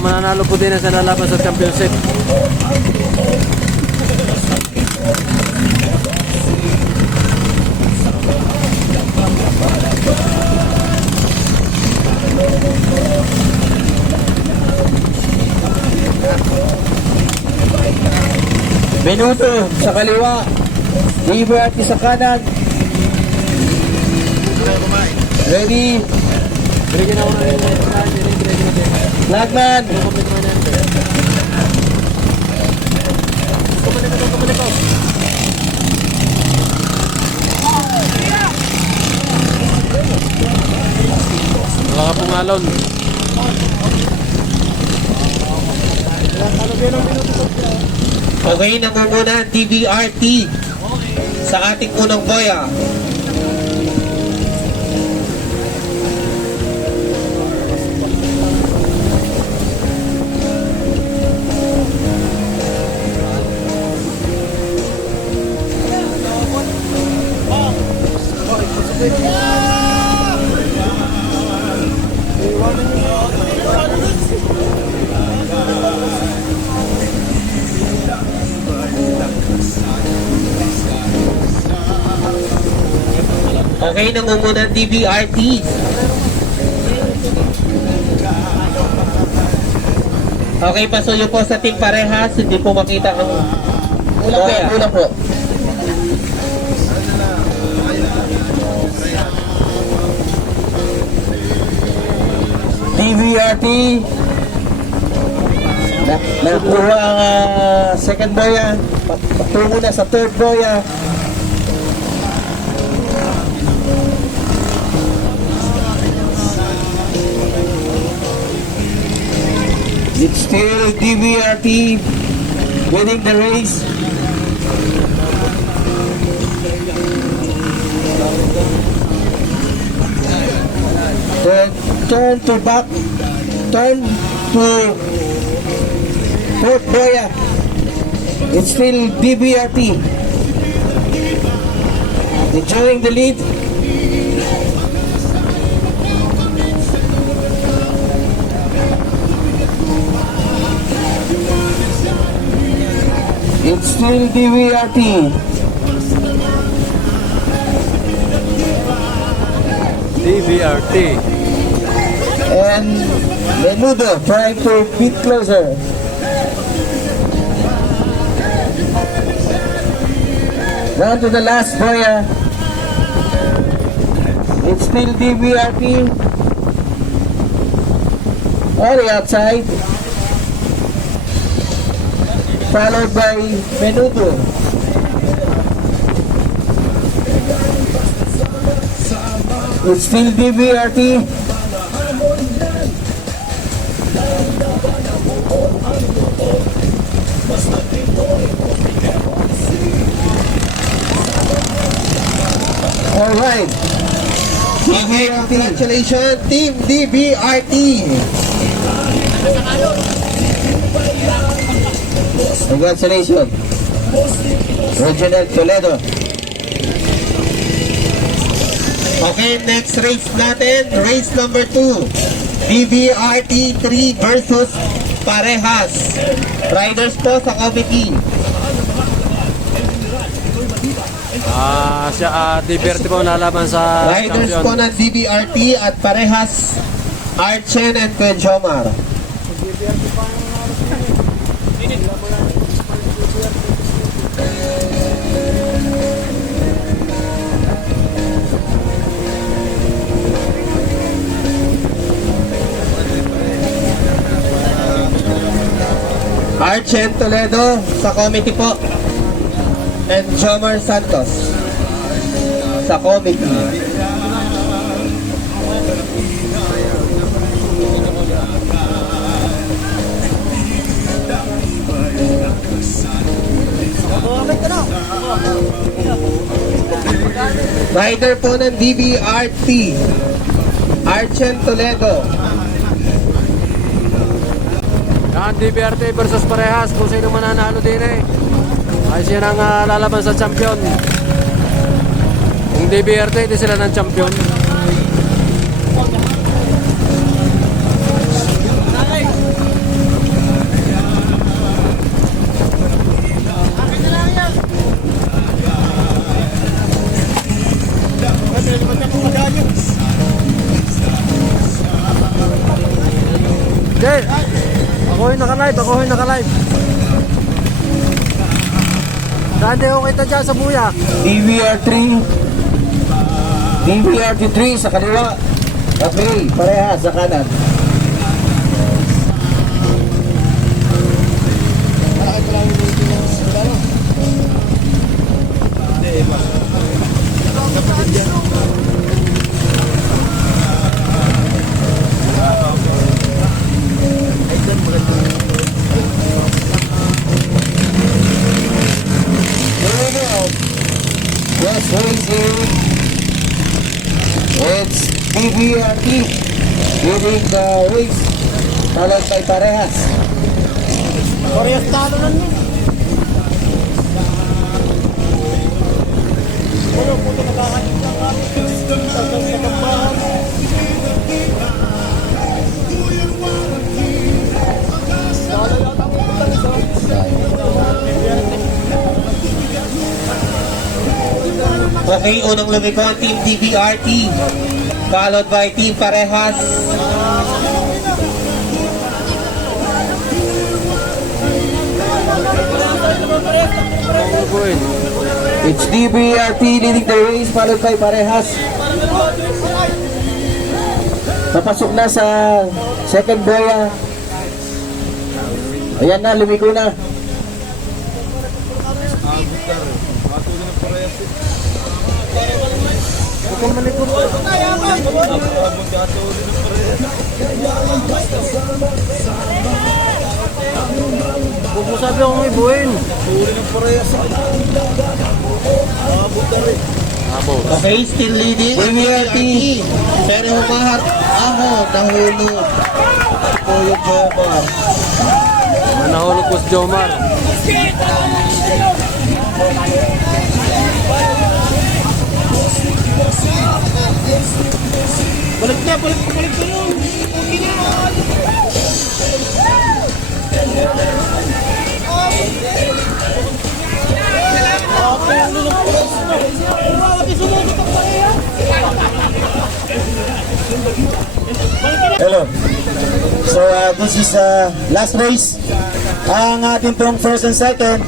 Ang mananalo po din sa lalaban sa championship. Minuto sa kaliwa, Liberty sa kanan. Ready, Bigyan ako ng Flagman. Wala ka pong alon. Okay, namumuna ang DBRT sa ating unang boya. Okay, namumuna ang DBRT. Okay, pasuyo po sa team parehas. Hindi po makita ang boya. Una po. DBRT nakuha ang second boya. Patungo na sa third boya. It's still DBRT winning the race. Then turn to back, turn to fourth boya. It's still DBRT enjoying the lead. It's still DBRT. DBRT. And Menudo trying to beat closer. Down to the last boya. It's still DBRT. On the outside. Followed by Menudo. It's still DBRT. All right. DBRT. Congratulations, Team DBRT. Congratulations, Reginald Toledo. Okay, next race natin, race number 2. DBRT 3 versus Parehas. Riders po sa committee. DBRT po nalaban sa Riders champion. po ng DBRT at Parehas, Archen and Kuya Jomar. Archen Toledo sa committee po. And Jomar Santos sa committee. Rider po ng DBRT, Archen Toledo. Yan, DBRT versus Parehas. Kung sino mananalo din ay siya nang lalaban sa champion. Kung DBRT, hindi sila ng champion. Hindi. Ako yung naka-live. Dante ko kita dyan sa buya. DVR3 DVR3 sa kaliwa. Okay, parehas sa kanan. Yes, racing. It's DVRT leading the race, followed by Parehas. Parehas talo lang yun. Wala po ito nakahanip lang kami. Tagang nakabahan. Talo yata po ito lang isa. Okay, unang lumiko ang Team DVRT, followed by Team Parehas. It's DVRT leading the race, followed by Parehas. Papasok na sa second boya. Ayan na, lumiko na. Huwag mo sabi akong ibuhin. Okay, still leading DVRT. Pero humahar ako, nahulog. Kuya Jomar. Nahulog po si Jomar. Balik na yun. Okay na. Hello. So this is last race. Ang ating pong first and second,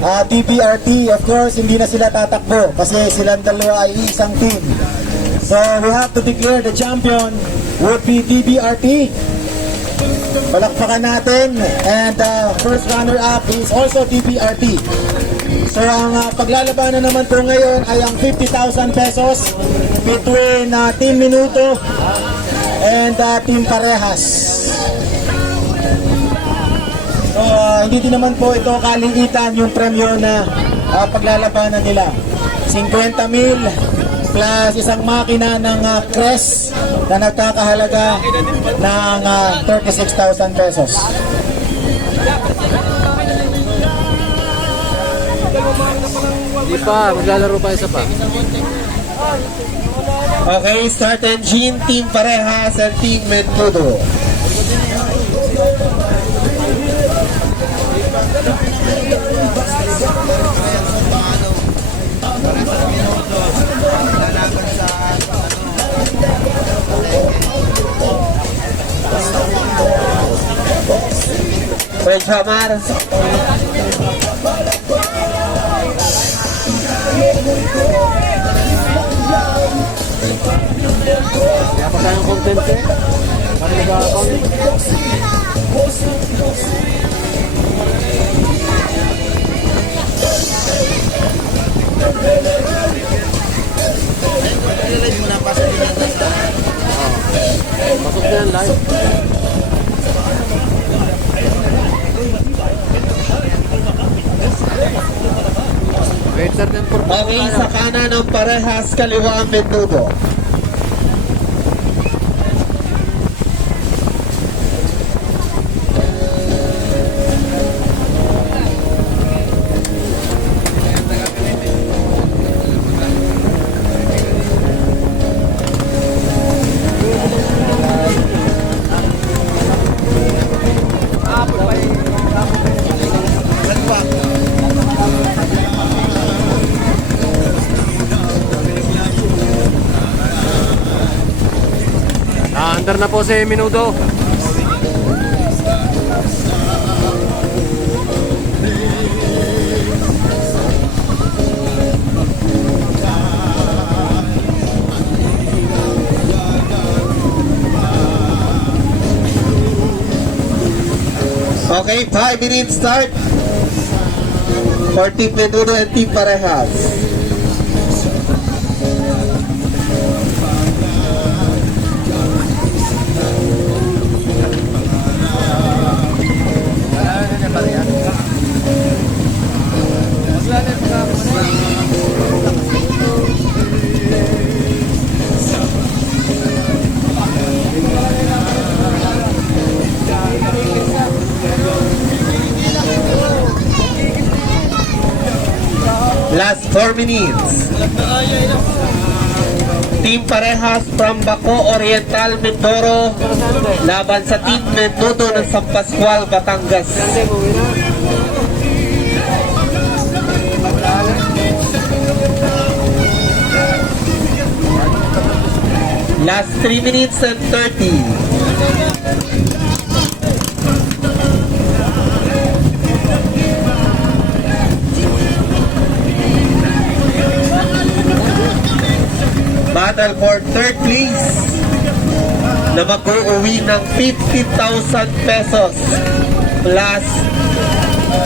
DBRT, of course, hindi na sila tatakbo kasi silang dalawa ay isang team. So we have to declare the champion would be DBRT. Palakpakan natin, and first runner-up is also DBRT. So ang paglalabanan naman po ngayon ay ang 50,000 pesos between Team Minuto and Team Parehas. So hindi din naman po ito kalilitan yung premyo na paglalabanan nila. 50,000 plus isang makina ng Crest na nagkakahalaga ng 36,000 pesos. Di pa, maglalaro pa isa pa. Okay, start engine, Team Parehas and Team Menudo. Fred Jamar. Kaya pa tayong content eh. Para nag-account. Pasok na yan live. Better than for Okay, sa kanan ng Parehas, kaliwa ang Menudo. Under na po si Menudo. Okay, 5 minutes start for Team Menudo and Team Parehas. Last 4 minutes. Team Parehas from Baco Oriental, Mindoro laban sa Team Menudo ng San Pascual, Batangas. Last 3 minutes and 30. Battle for third place na mag-uwi ng 50,000 pesos plus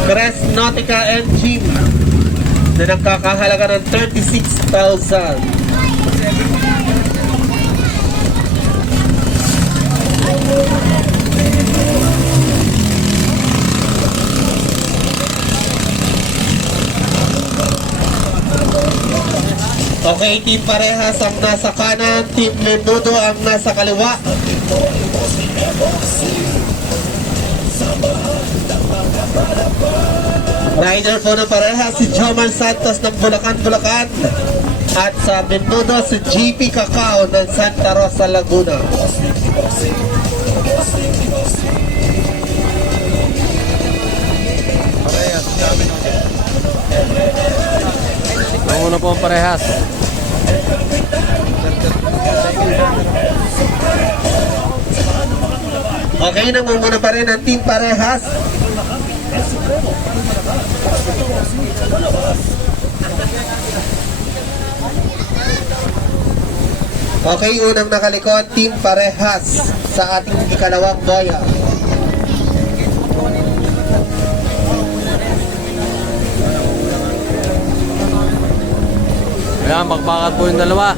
Crest Nautica and Gym na nagkakahalaga ng 36,000. Okay, Team Parehas ang nasa kanan, Team Menudo ang nasa kaliwa. Rider po ng Parehas si Jomar Santos ng Bulacan, Bulacan. At sa Menudo si JP Cacao ng Santa Rosa, Laguna. Nauna po ang Parehas. Okay, namumuna pa rin ang Team Parehas. Okay, unang nakalikod, Team Parehas sa ating ikalawang boya. Ayan, bakbakan po yung dalawa.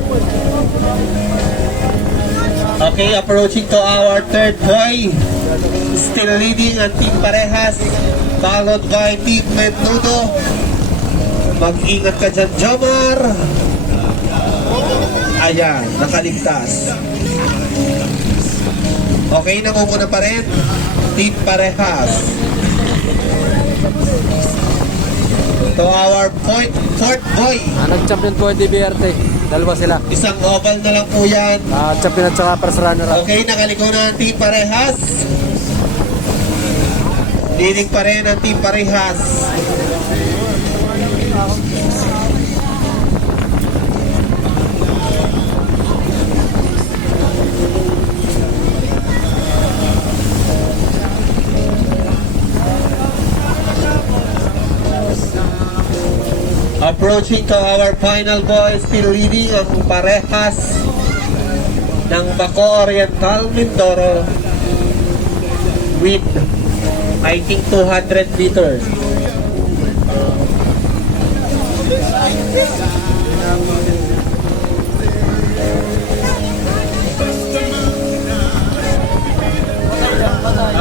Okay, approaching to our third boy. Still leading ang Team Parehas, followed by Team Menudo. Mag-ingat ka dyan, Jomar. Ayan, nakaligtas. Okay, namumuna pa rin Team Parehas. To our fourth boy. Nag-champion po yung DBRT. Dalawa sila. Isang oval na lang po yan. Champion at saka first runner up. Okay, nakaliko na ang Team Parehas. Leading pa rin ang Team Parehas. Approaching to our final boy, still leading ang Parehas ng Baco Oriental, Mindoro with I think 200 meters.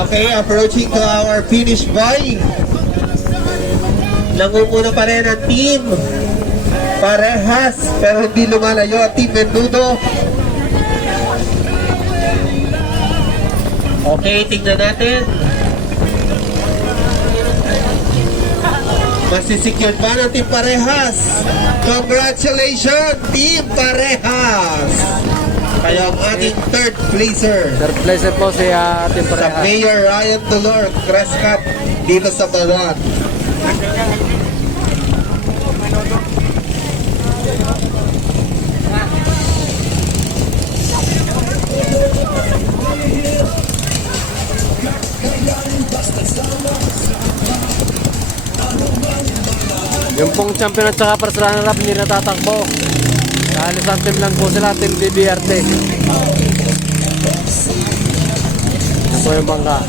Okay, approaching to our finish boy. Nangunguna pa rin ang Team Parehas pero hindi lumalayo ang Team Menudo. Okay, tingnan natin. Masisecure ba ng Team Parehas? Congratulations, Team Parehas! Kaya ang ating third placer Third placer po si Team sa Parehas. Mayor Ryan Dolor Crest Cup dito sa Bawan. Yung pong champion at saka first runner up hindi natatakbo. Dahil isang team lang po sila, Team DBRT. po yung bangka.